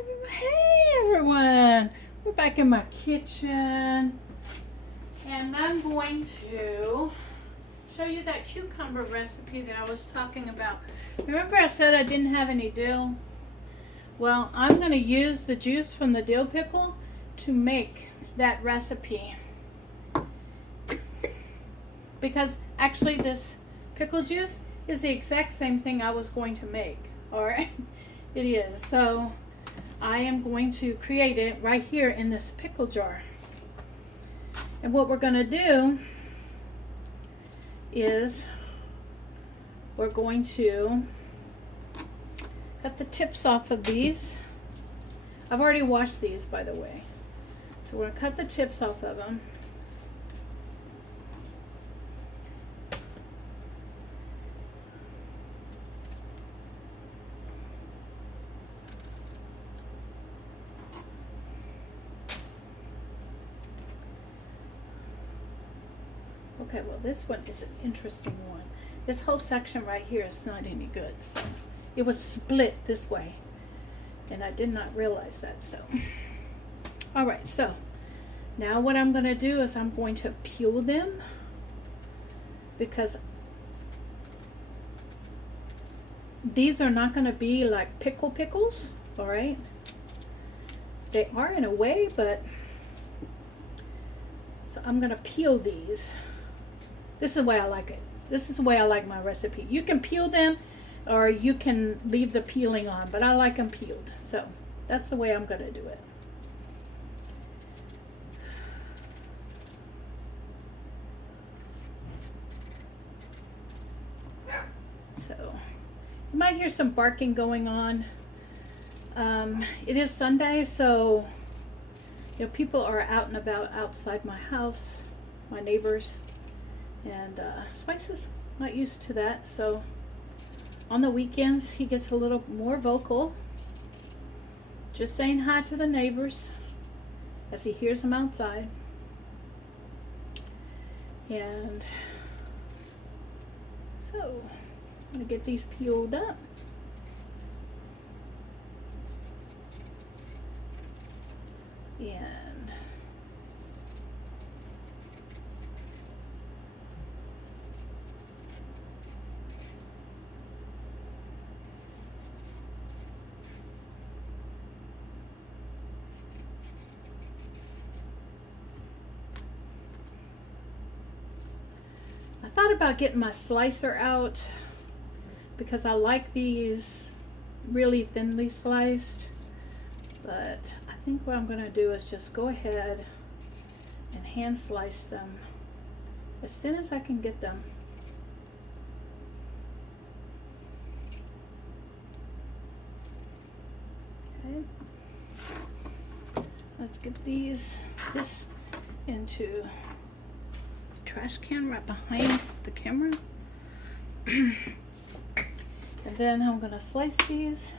Hey everyone, we're back in my kitchen and I'm going to show you that cucumber recipe that I was talking about. Remember I said I didn't have any dill? Well, I'm going to use the juice from the dill pickle to make that recipe, because actually this pickle juice is the exact same thing I was going to make. Alright, it is. So I am going to create it right here in this pickle jar. And what we're going to do is we're going to cut the tips off of these. I've already washed these, by the way. So we're going to cut the tips off of them. Okay, well this one is an interesting one. This whole section right here is not any good. So it was split this way and I did not realize that. So all right, so now what I'm going to do is I'm going to peel them, because these are not going to be like pickles, all right? They are in a way, but so I'm going to peel these. This is the way I like it. This is the way I like my recipe. You can peel them or you can leave the peeling on, but I like them peeled. So that's the way I'm going to do it. So you might hear some barking going on. It is Sunday, so you know, people are out and about outside my house, my neighbors. And Spice is not used to that, so on the weekends he gets a little more vocal, just saying hi to the neighbors as he hears them outside. And so I'm going to get these peeled up. And I thought about getting my slicer out because I like these really thinly sliced, but I think what I'm going to do is just go ahead and hand slice them as thin as I can get them. Okay. Let's get this into the trash can right behind the camera. And then I'm going to slice these.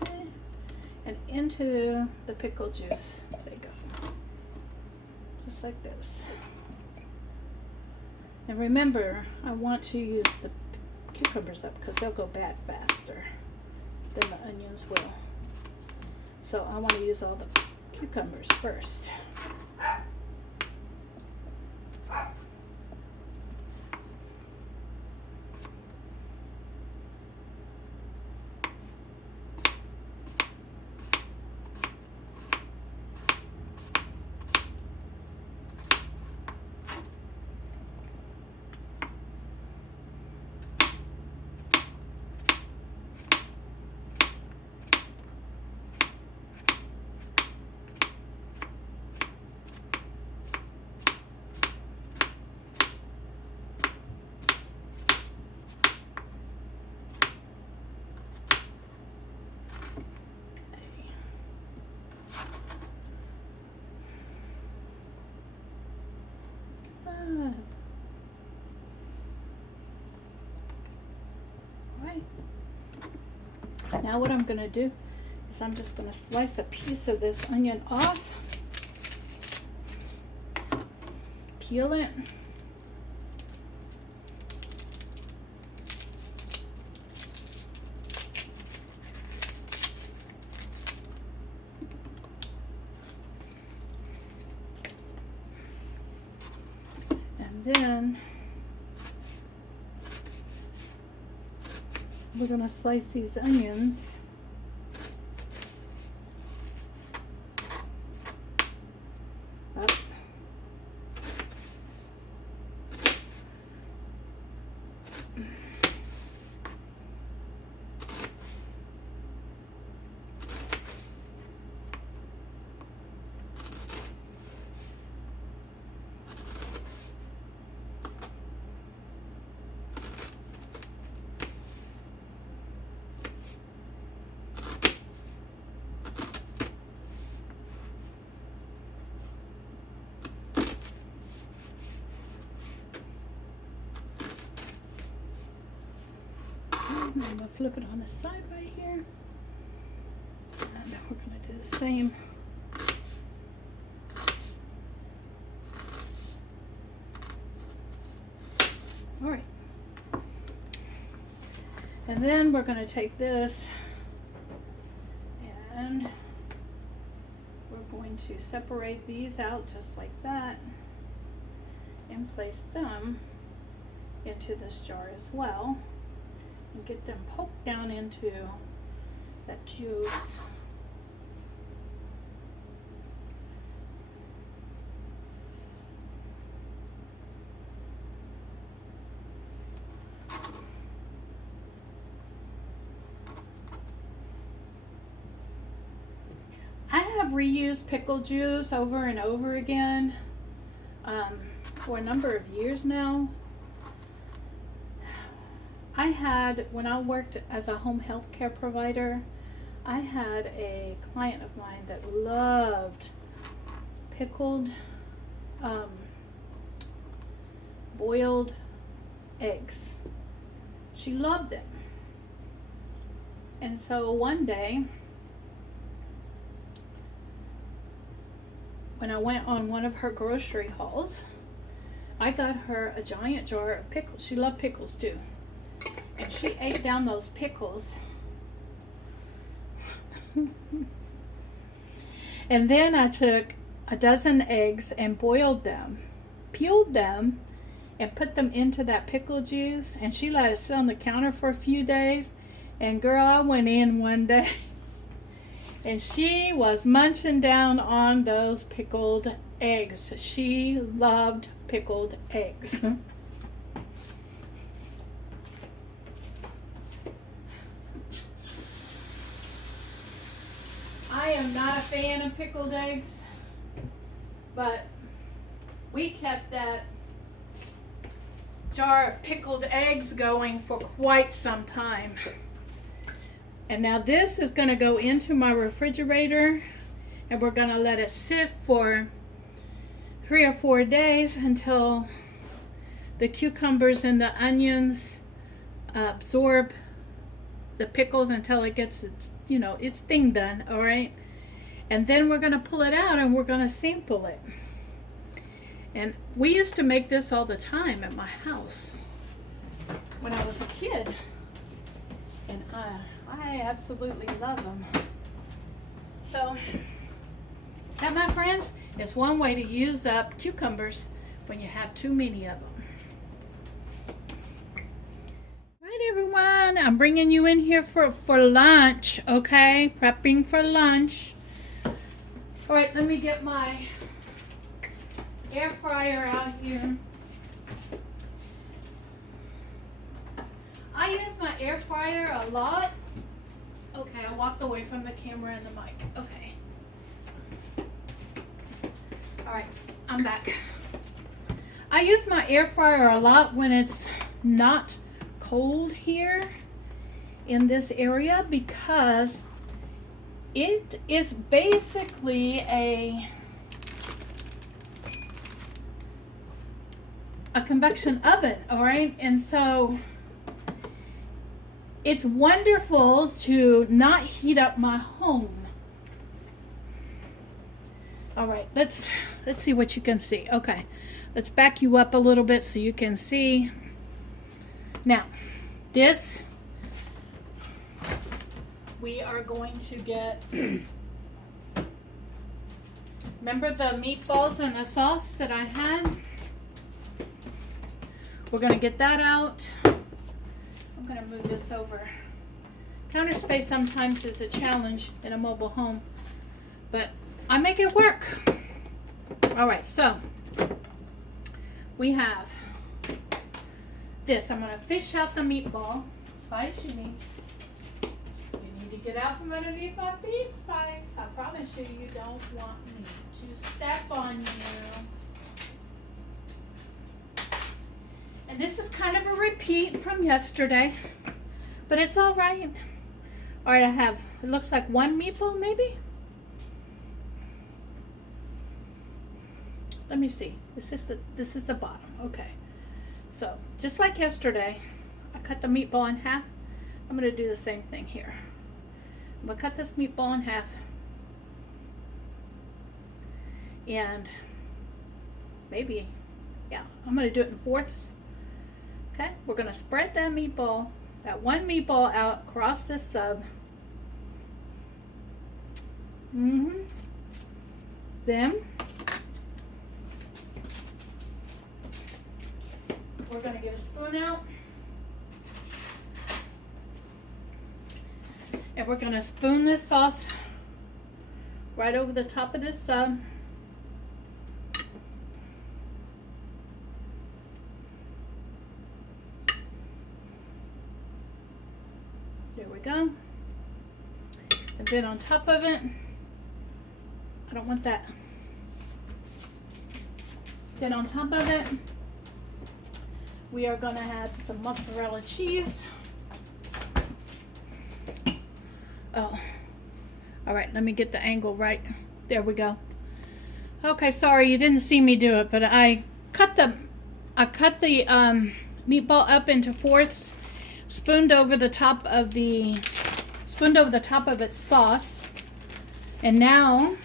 Okay. And into the pickle juice. There you go. Just like this. And remember, I want to use the cucumbers up because they'll go bad faster than the onions will. So I want to use all the cucumbers first. Now what I'm gonna do is I'm just gonna slice a piece of this onion off, peel it, and then we're gonna slice these onions up. I'm going to flip it on the side right here. And we're going to do the same. All right. And then we're going to take this and we're going to separate these out just like that and place them into this jar as well. And get them poked down into that juice. I have reused pickle juice over and over again for a number of years now. I had, when I worked as a home health care provider, I had a client of mine that loved pickled boiled eggs. She loved them. And so one day, when I went on one of her grocery hauls, I got her a giant jar of pickles. She loved pickles too. And she ate down those pickles. And then I took a dozen eggs and boiled them, peeled them, and put them into that pickle juice. And she let it sit on the counter for a few days. And girl, I went in one day and she was munching down on those pickled eggs. She loved pickled eggs. I am not a fan of pickled eggs, but we kept that jar of pickled eggs going for quite some time. And now this is going to go into my refrigerator, and we're going to let it sit for 3 or 4 days until the cucumbers and the onions absorb the pickles, until it gets its thing done. All right, and then we're going to pull it out and we're going to sample it. And we used to make this all the time at my house when I was a kid, and I absolutely love them. So that, my friends, is one way to use up cucumbers when you have too many of them. Everyone, I'm bringing you in here for lunch, okay? Prepping for lunch. All right, let me get my air fryer out here. I use my air fryer a lot. Okay, I walked away from the camera and the mic. Okay. All right, I'm back. I use my air fryer a lot when it's not cold here in this area, because it is basically a convection oven, all right? And so It's wonderful to not heat up my home. All right, let's see what you can see. Okay, let's back you up a little bit so you can see. Now, this we are going to get. Remember the meatballs and the sauce that I had? We're going to get that out. I'm going to move this over. Counter space sometimes is a challenge in a mobile home, but I make it work. All right, so we have this. I'm going to fish out the meatball as far as you need. You need to get out from underneath my feet, Spice. I promise you, you don't want me to step on you. And this is kind of a repeat from yesterday, but it's all right. All right, I have, it looks like one meatball maybe. Let me see. This is the bottom. Okay. So just like yesterday, I cut the meatball in half. I'm going to do the same thing here. I'm going to cut this meatball in half. And maybe, yeah, I'm going to do it in fourths. Okay, we're going to spread that meatball, that one meatball out across this sub. Then we're going to get a spoon out. And we're going to spoon this sauce right over the top of this sub. There we go. And then on top of it, I don't want that. Then on top of it, we are going to add some mozzarella cheese. Oh, all right, let me get the angle right. There we go. Okay, sorry you didn't see me do it, but I cut the meatball up into fourths, spooned over the top of its sauce, and now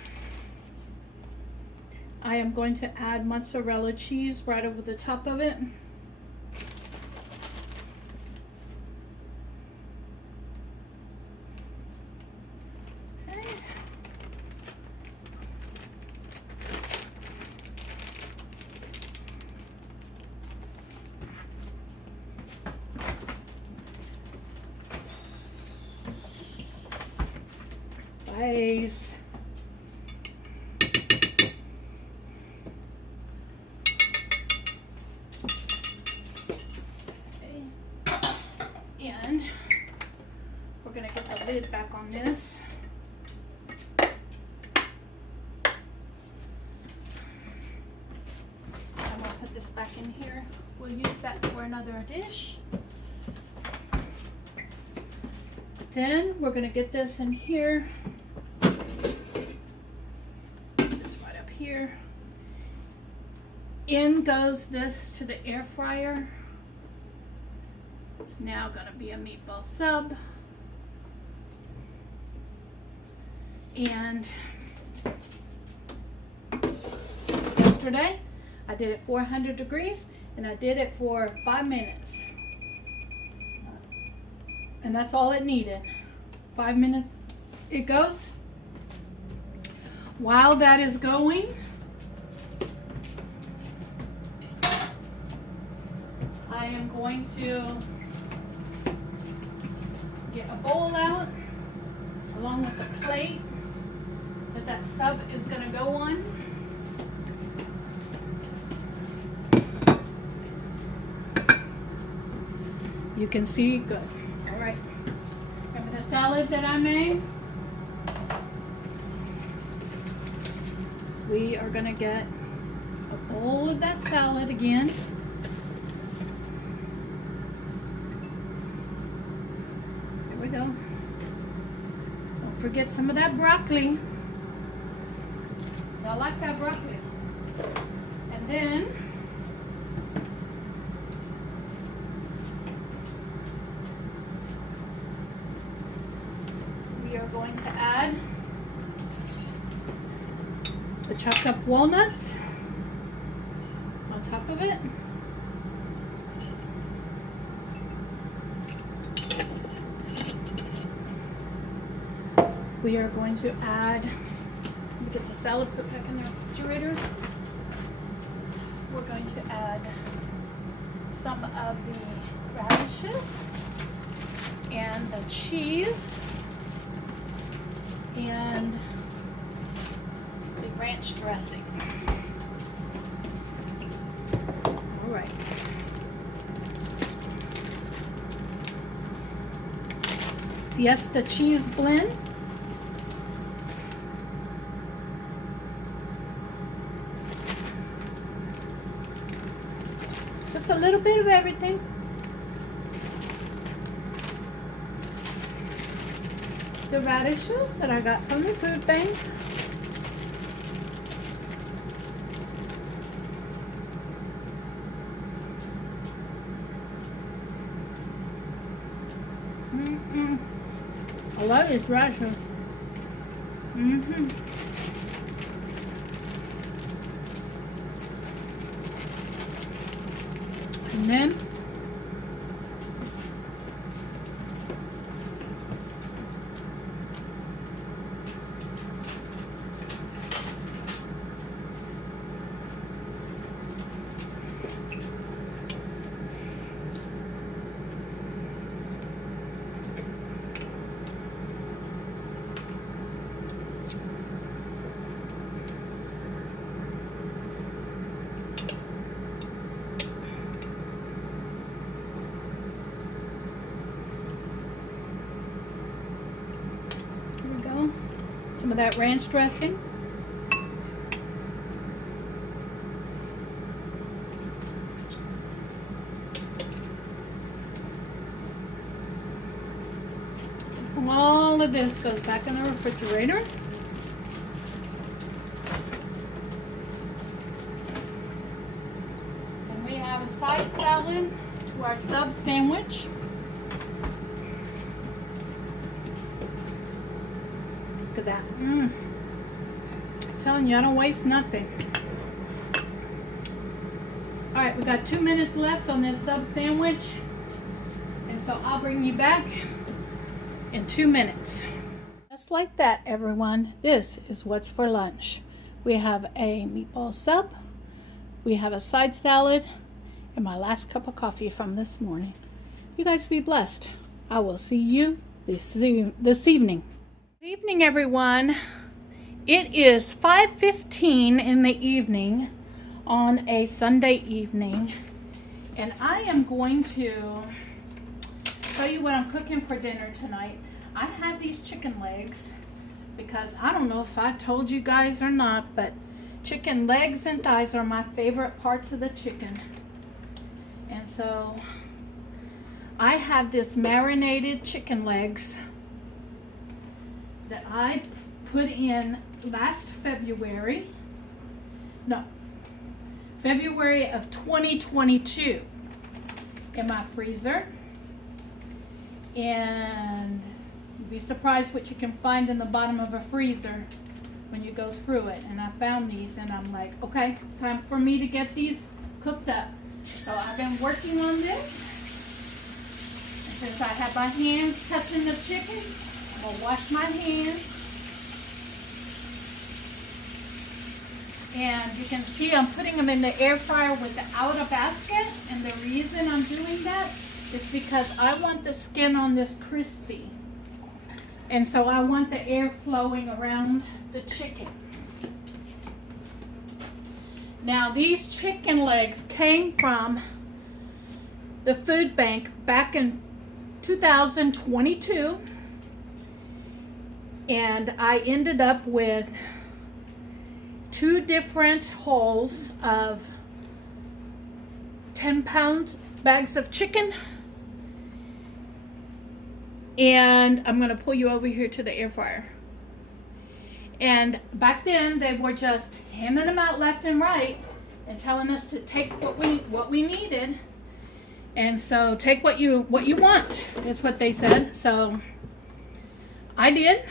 I am going to add mozzarella cheese right over the top of it. Nice. Okay. And we're going to get the lid back on this. I'm going to put this back in here. We'll use that for another dish. Then we're going to get this in here. Here. In goes this to the air fryer. It's now going to be a meatball sub. And yesterday I did it 400 degrees and I did it for 5 minutes. And that's all it needed. 5 minutes it goes. While that is going, I am going to get a bowl out along with the plate that sub is going to go on. You can see good. All right. Remember the salad that I made? We are going to get a bowl of that salad again. There we go. Don't forget some of that broccoli. I like that broccoli. And then are going to add the chopped up walnuts on top of it. We are going to add, let me get the salad put back in the refrigerator. We're going to add some of the radishes and the cheese and the ranch dressing. All right. Fiesta cheese blend. Just a little bit of everything. The radishes that I got from the food bank. I love these radishes. And then some of that ranch dressing. All of this goes back in the refrigerator. And we have a side salad to our sub sandwich. Look at that. I'm telling you, I don't waste nothing. All right, we got 2 minutes left on this sub sandwich. And so I'll bring you back in 2 minutes. Just like that, everyone, this is what's for lunch. We have a meatball sub, we have a side salad, and my last cup of coffee from this morning. You guys be blessed. I will see you this evening. Good evening, everyone. It is 5:15 in the evening on a Sunday evening, and I am going to tell you what I'm cooking for dinner tonight. I have these chicken legs because I don't know if I told you guys or not, but chicken legs and thighs are my favorite parts of the chicken. And so I have this marinated chicken legs that I put in last February. No, February of 2022 in my freezer. And you'd be surprised what you can find in the bottom of a freezer when you go through it. And I found these and I'm like, okay, it's time for me to get these cooked up. So I've been working on this. And since I have my hands touching the chicken, I'm gonna wash my hands. And you can see I'm putting them in the air fryer without a basket. And the reason I'm doing that is because I want the skin on this crispy. And so I want the air flowing around the chicken. Now these chicken legs came from the food bank back in 2022. And I ended up with 2 different hauls of 10-pound bags of chicken. And I'm going to pull you over here to the air fryer. And back then they were just handing them out left and right and telling us to take what we needed. And so take what you want is what they said. So I did.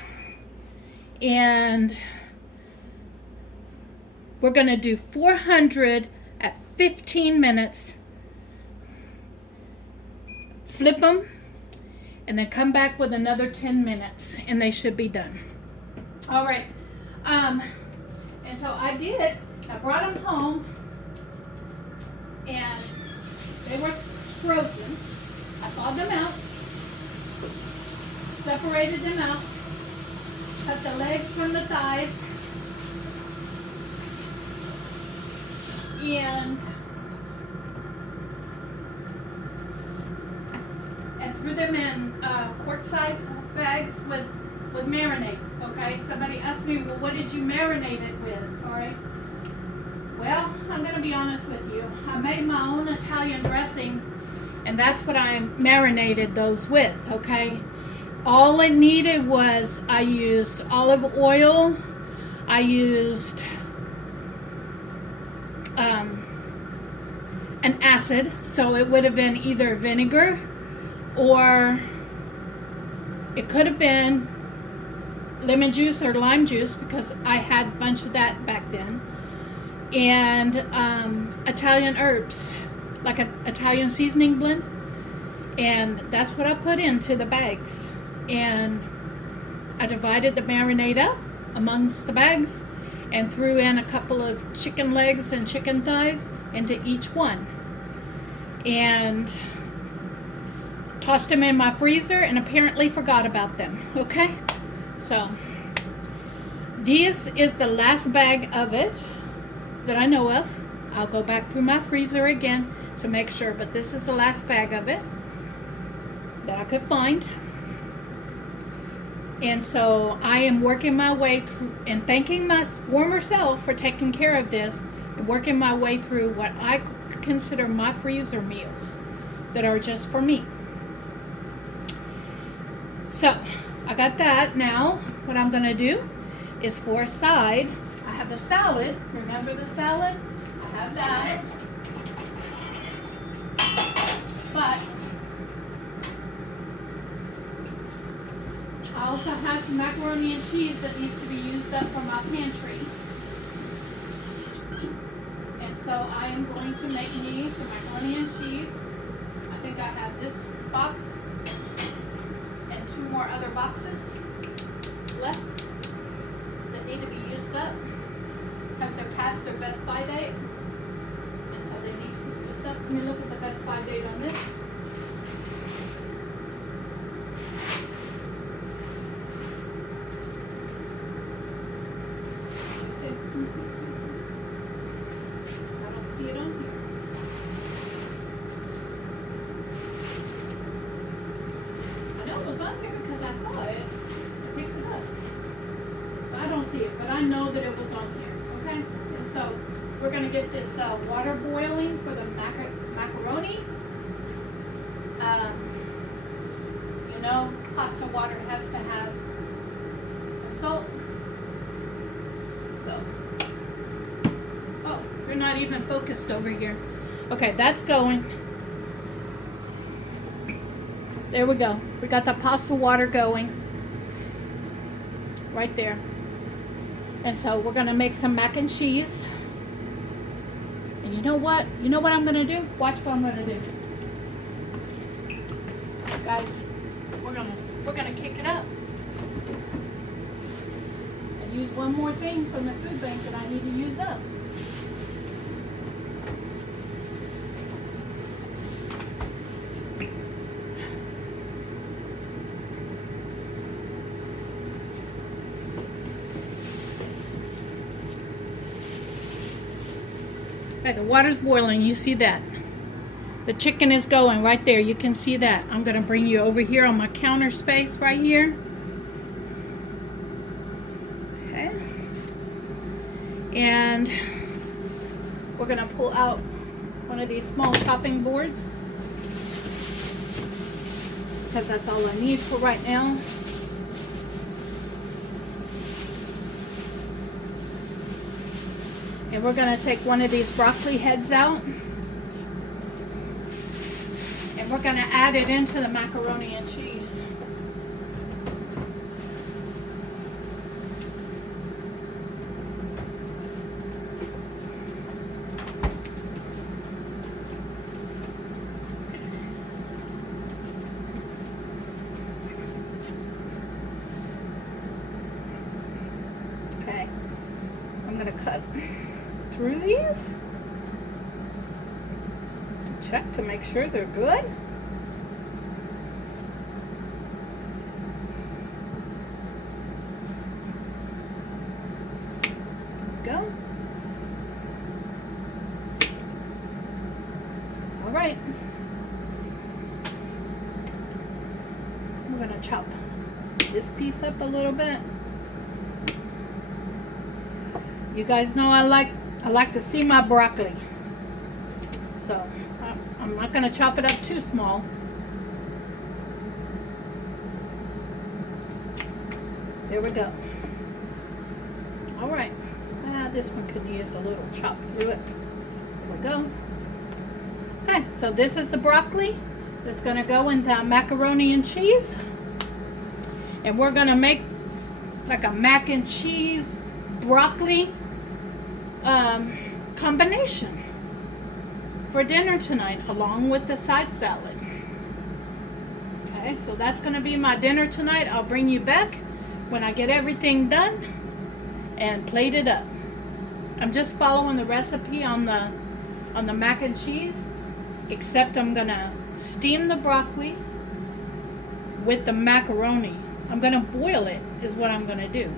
And we're going to do 400 at 15 minutes. Flip them and then come back with another 10 minutes and they should be done. All right. And so I brought them home and they were frozen. I thawed them out, separated them out, cut the legs from the thighs, and threw them in quart-sized bags with marinade. Okay, somebody asked me, well, what did you marinate it with? All right. Well, I'm going to be honest with you. I made my own Italian dressing, and that's what I marinated those with. Okay. All it needed was I used olive oil. I used an acid, so it would have been either vinegar or it could have been lemon juice or lime juice, because I had a bunch of that back then, and Italian herbs, like an Italian seasoning blend, and that's what I put into the bags. And I divided the marinade up amongst the bags and threw in a couple of chicken legs and chicken thighs into each one, and tossed them in my freezer and apparently forgot about them. Okay, so this is the last bag of it that I know of. I'll go back through my freezer again to make sure, but this is the last bag of it that I could find. And so I am working my way through and thanking my former self for taking care of this, and working my way through what I consider my freezer meals that are just for me. So I got that. Now what I'm going to do is, for a side, I have the salad. Remember the salad? I have that. But I also have some macaroni and cheese that needs to be used up from my pantry. And so I am going to make me some macaroni and cheese. I think I have this box and 2 more other boxes left that need to be used up because they're past their Best By date. And so they need to be used up. Let me look at the Best By date on this. I don't see it on here. I know it was on here because I saw it. I picked it up. But I don't see it, but I know that it was on here. Okay? And so we're going to get this water boiling for the macaroni. You know, pasta water has to have some salt. So, oh, you're not even focused over here. Okay, that's going. There we go. We got the pasta water going right there. And so we're going to make some mac and cheese. And you know what? You know what I'm going to do? Watch what I'm going to do. Guys, we're going to kick it up. Use one more thing from the food bank that I need to use up. Okay, the water's boiling. You see that? The chicken is going right there. You can see that. I'm going to bring you over here on my counter space right here. And we're going to pull out one of these small chopping boards because that's all I need for right now. And we're going to take one of these broccoli heads out and we're going to add it into the macaroni and cheese. I'm gonna cut through these. Check to make sure they're good. Go. All right. We're gonna chop this piece up a little bit. You guys know I like to see my broccoli, so I'm not gonna chop it up too small. There we go. All right. This one could use a little chop through it. There we go. Okay, so this is the broccoli that's gonna go in the macaroni and cheese. And we're gonna make like a mac and cheese broccoli combination for dinner tonight, along with the side salad. Okay, so that's gonna be my dinner tonight. I'll bring you back when I get everything done and plate it up. I'm just following the recipe on the mac and cheese, except I'm gonna steam the broccoli with the macaroni. I'm gonna boil it is what I'm gonna do.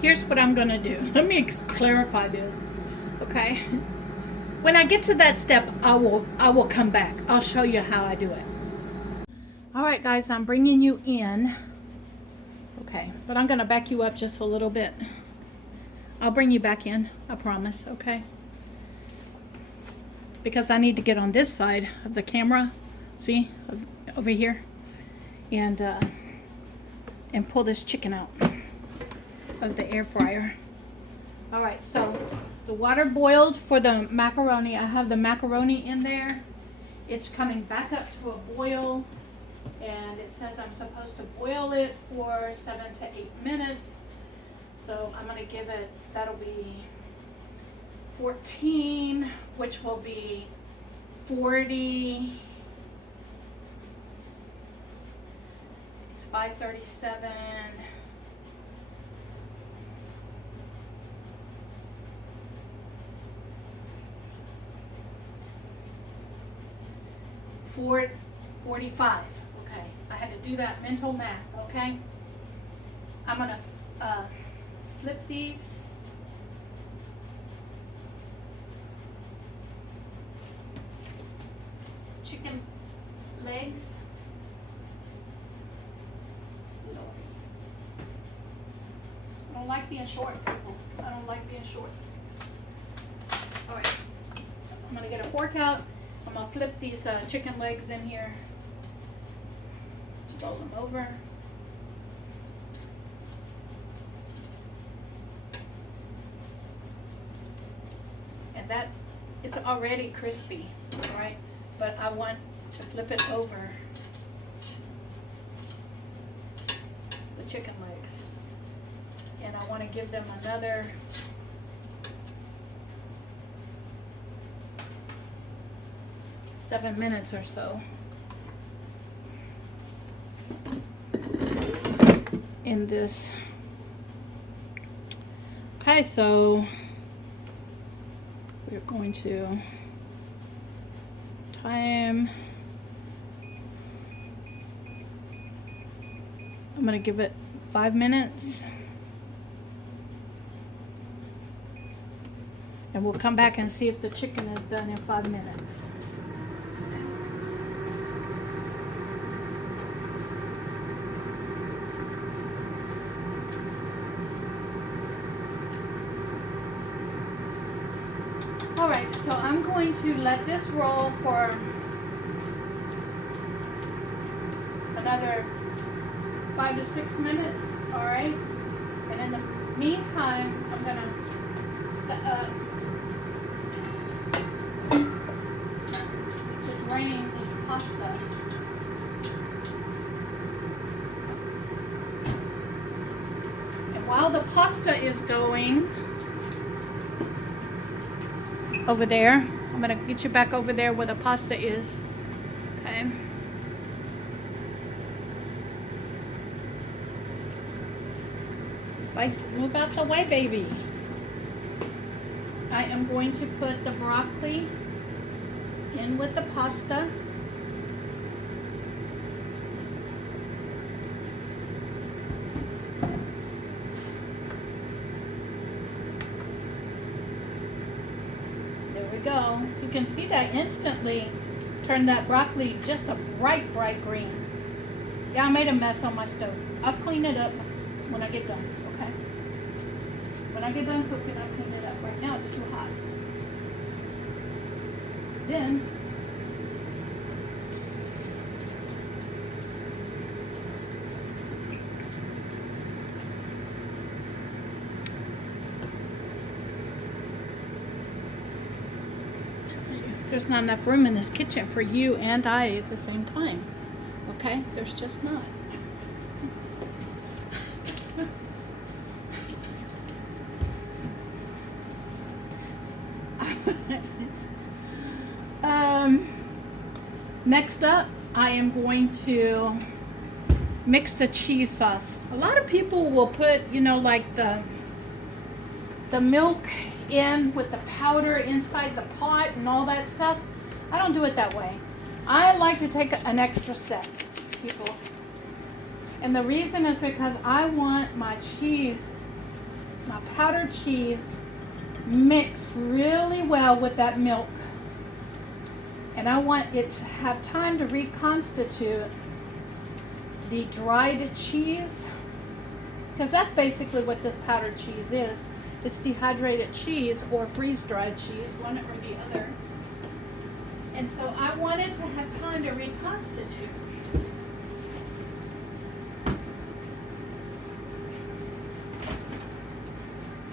Here's what I'm gonna do. Let me clarify this, okay? When I get to that step, I will come back. I'll show you how I do it. All right, guys, I'm bringing you in. Okay, but I'm gonna back you up just a little bit. I'll bring you back in, I promise, okay? Because I need to get on this side of the camera, see, over here, and pull this chicken out of the air fryer. All right, so the water boiled for the macaroni. I have the macaroni in there. It's coming back up to a boil, and it says I'm supposed to boil it for 7 to 8 minutes. So I'm gonna give it, that'll be 14, which will be 40. It's 5:37. 4:45. Okay, I had to do that mental math. Okay, I'm gonna flip these. Chicken legs. I don't like being short, people. I don't like being short. All right, so I'm gonna get a fork out. I'm gonna flip these chicken legs in here. Roll them over. And that, it's already crispy, all right? But I want to flip it over the chicken legs. And I want to give them another 7 minutes or so in this. Okay, so we're going to time. I'm going to give it 5 minutes. And we'll come back and see if the chicken is done in 5 minutes. Alright, so I'm going to let this roll for another 5 to 6 minutes, alright? And in the meantime, I'm going to set up to drain this pasta. And while the pasta is going over there, I'm gonna get you back over there where the pasta is. Okay. Spice, move out the way, baby. I am going to put the broccoli in with the pasta. There we go. You can see that instantly turned that broccoli just a bright green. Yeah, I made a mess on my stove. I'll clean it up when I get done, okay? When I get done cooking, I'll clean it up. Right now, it's too hot. Then, there's not enough room in this kitchen for you and I at the same time. Okay? There's just not. Next up, I am going to mix the cheese sauce. A lot of people will put, you know, like the milk in with the powder inside the pot and all that stuff. I don't do it that way. I like to take an extra step, people. And the reason is because I want my cheese, my powdered cheese, mixed really well with that milk. And I want it to have time to reconstitute the dried cheese, because that's basically what this powdered cheese is. It's dehydrated cheese or freeze-dried cheese, one or the other. And so I want it to have time to reconstitute.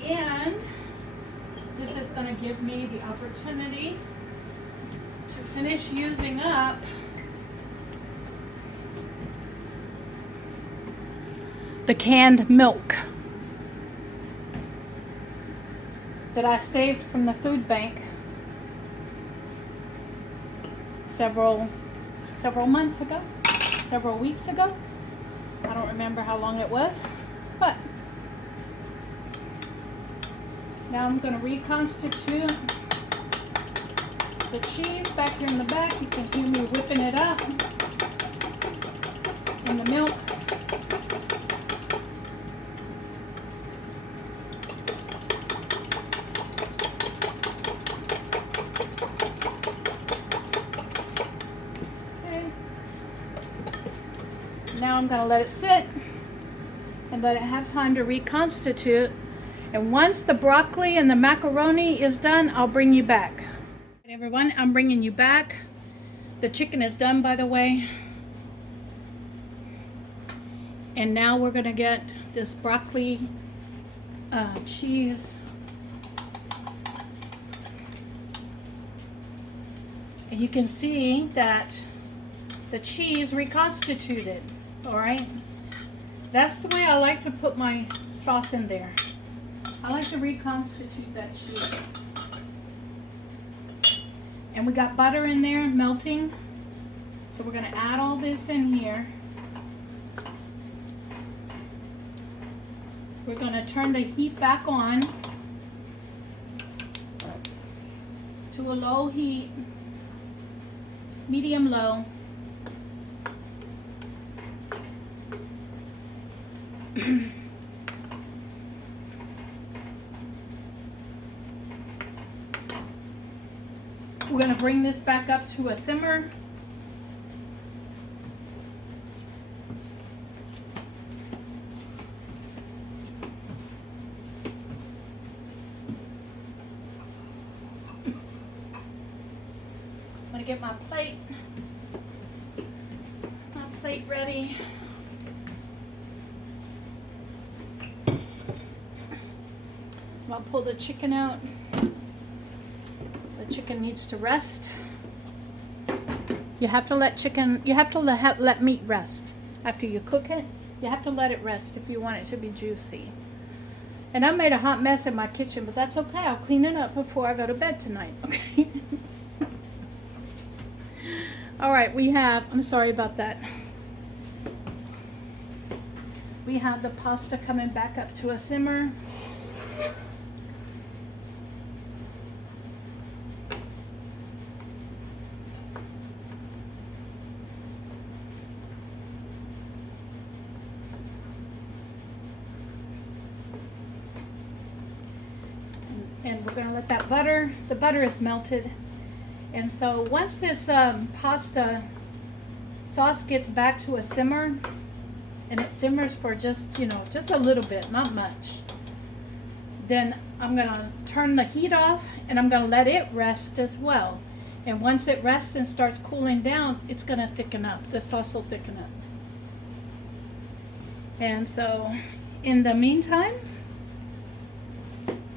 And this is going to give me the opportunity to finish using up the canned milk that I saved from the food bank several months ago, several weeks ago. I don't remember how long it was, but now I'm going to reconstitute the cheese back here in the back. You can hear me whipping it up in the milk. Okay. Now I'm going to let it sit and let it have time to reconstitute. And once the broccoli and the macaroni is done, I'll bring you back. Everyone, I'm bringing you back. The chicken is done, by the way. And now we're going to get this broccoli cheese. And you can see that the cheese reconstituted. All right. That's the way I like to put my sauce in there. I like to reconstitute that cheese. And we got butter in there melting. So we're going to add all this in here. We're going to turn the heat back on to a low heat, medium low. We're going to bring this back up to a simmer. I'm going to get my plate ready. I'll pull the chicken out. The chicken needs to rest. You have to let meat rest after you cook it. You have to let it rest if you want it to be juicy. And I made a hot mess in my kitchen, but that's okay. I'll clean it up before I go to bed tonight. Okay. All right, I'm sorry about that. We have the pasta coming back up to a simmer. And we're going to let that butter, the butter is melted. And so once this pasta sauce gets back to a simmer, and it simmers for just, just a little bit, not much, then I'm going to turn the heat off and I'm going to let it rest as well. And once it rests and starts cooling down, it's going to thicken up. The sauce will thicken up. And so in the meantime,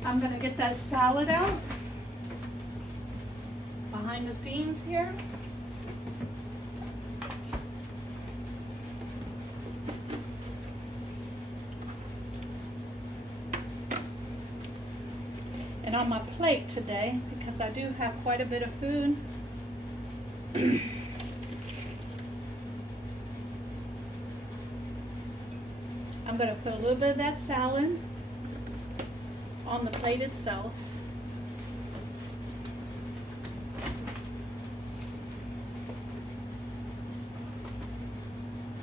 I'm going to get that salad out behind the scenes here. And on my plate today, because I do have quite a bit of food, I'm going to put a little bit of that salad on the plate itself.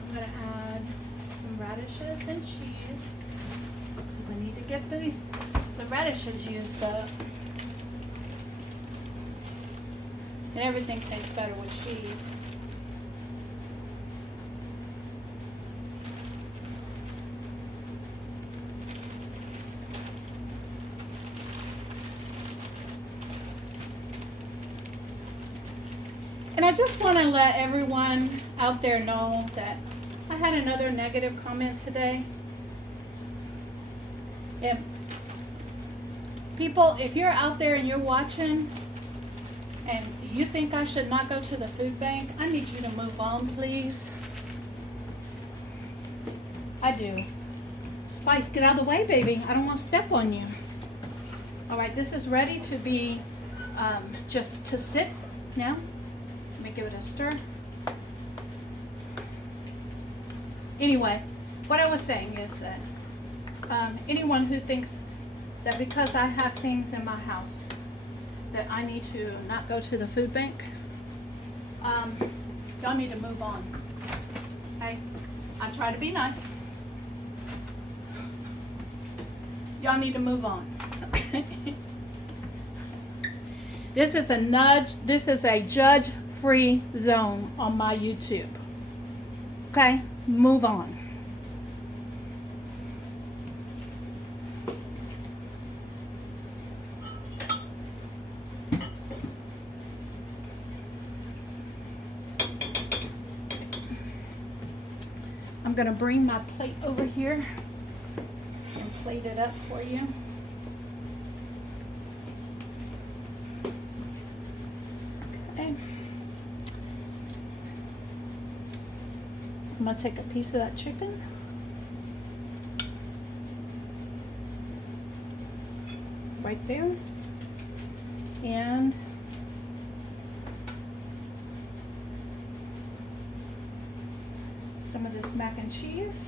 I'm going to add some radishes and cheese because I need to get the radishes used up. And everything tastes better with cheese. And I just want to let everyone out there know that I had another negative comment today. And people, if you're out there and you're watching and you think I should not go to the food bank, I need you to move on, please. I do. Spice, get out of the way, baby. I don't want to step on you. All right, this is ready to be just to sit now. Let me give it a stir. Anyway, what I was saying is that anyone who thinks that because I have things in my house that I need to not go to the food bank, y'all need to move on. Okay? I try to be nice. Y'all need to move on. This is a judge-free zone on my YouTube. Okay? Move on. I'm going to bring my plate over here and plate it up for you. Okay. I'm going to take a piece of that chicken. Right there. And some of this mac and cheese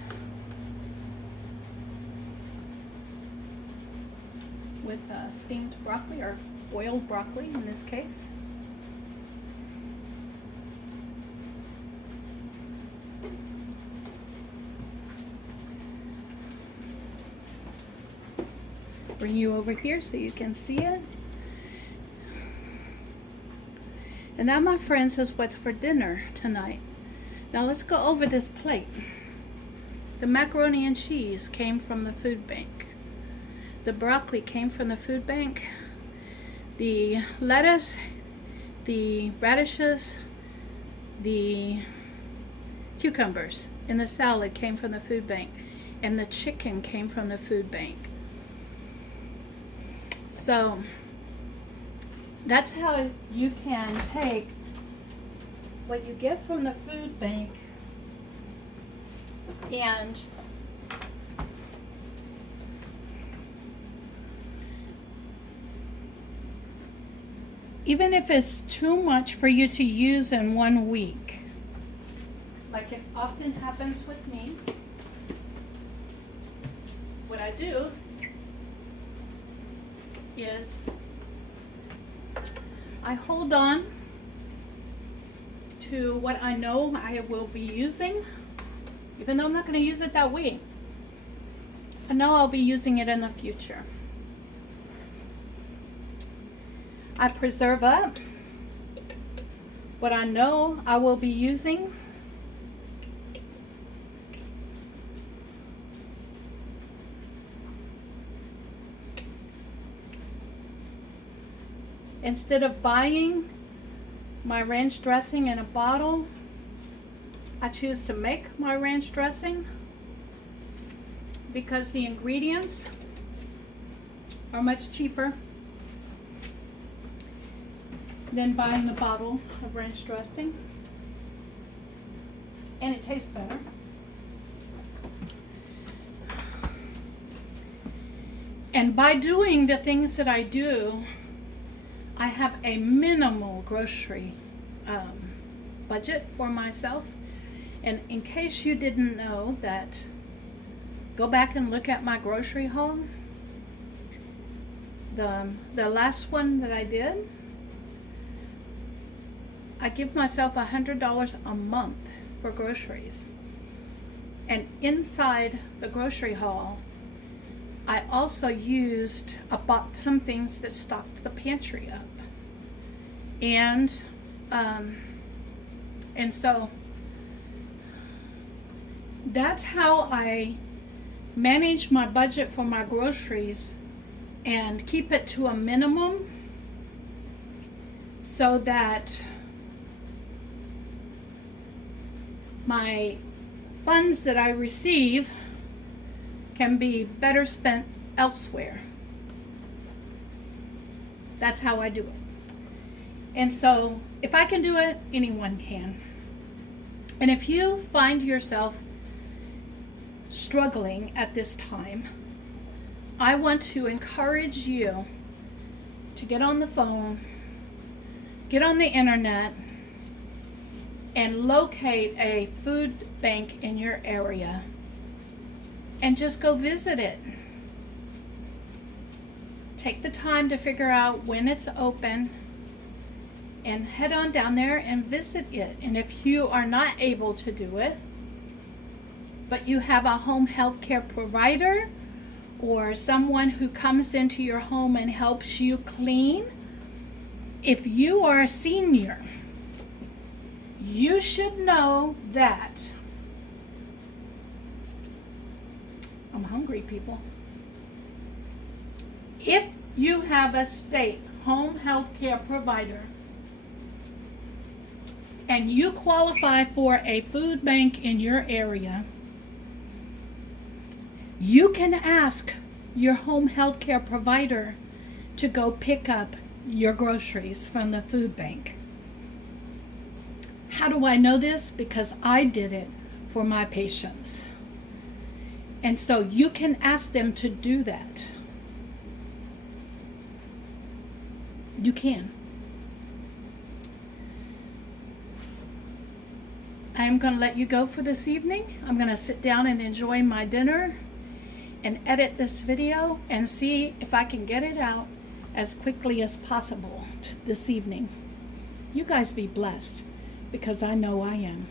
with steamed broccoli, or boiled broccoli in this case. Bring you over here so you can see it. And that, my friends, is what's for dinner tonight. Now let's go over this plate. The macaroni and cheese came from the food bank. The broccoli came from the food bank. The lettuce, the radishes, the cucumbers in the salad came from the food bank. And the chicken came from the food bank. So that's how you can take what you get from the food bank and even if it's too much for you to use in 1 week, like it often happens with me, what I do is I hold on to what I know I will be using, even though I'm not going to use it that week. I know I'll be using it in the future. I preserve up what I know I will be using. Instead of buying my ranch dressing in a bottle, I choose to make my ranch dressing because the ingredients are much cheaper than buying the bottle of ranch dressing, and it tastes better. And by doing the things that I do, I have a minimal grocery budget for myself. And in case you didn't know that, go back and look at my grocery haul. The last one that I did, I give myself $100 a month for groceries. And inside the grocery haul, I also I bought some things that stocked the pantry up. And so that's how I manage my budget for my groceries and keep it to a minimum so that my funds that I receive can be better spent elsewhere. That's how I do it. And so if I can do it, anyone can. And if you find yourself struggling at this time, I want to encourage you to get on the phone, get on the internet, and locate a food bank in your area and just go visit it. Take the time to figure out when it's open and head on down there and visit it. And if you are not able to do it, but you have a home health care provider or someone who comes into your home and helps you clean, if you are a senior, you should know that. I'm hungry, people. If you have a state home health care provider and you qualify for a food bank in your area, you can ask your home health care provider to go pick up your groceries from the food bank. How do I know this? Because I did it for my patients. And so you can ask them to do that. You can. I'm going to let you go for this evening. I'm going to sit down and enjoy my dinner and edit this video and see if I can get it out as quickly as possible this evening. You guys be blessed, because I know I am.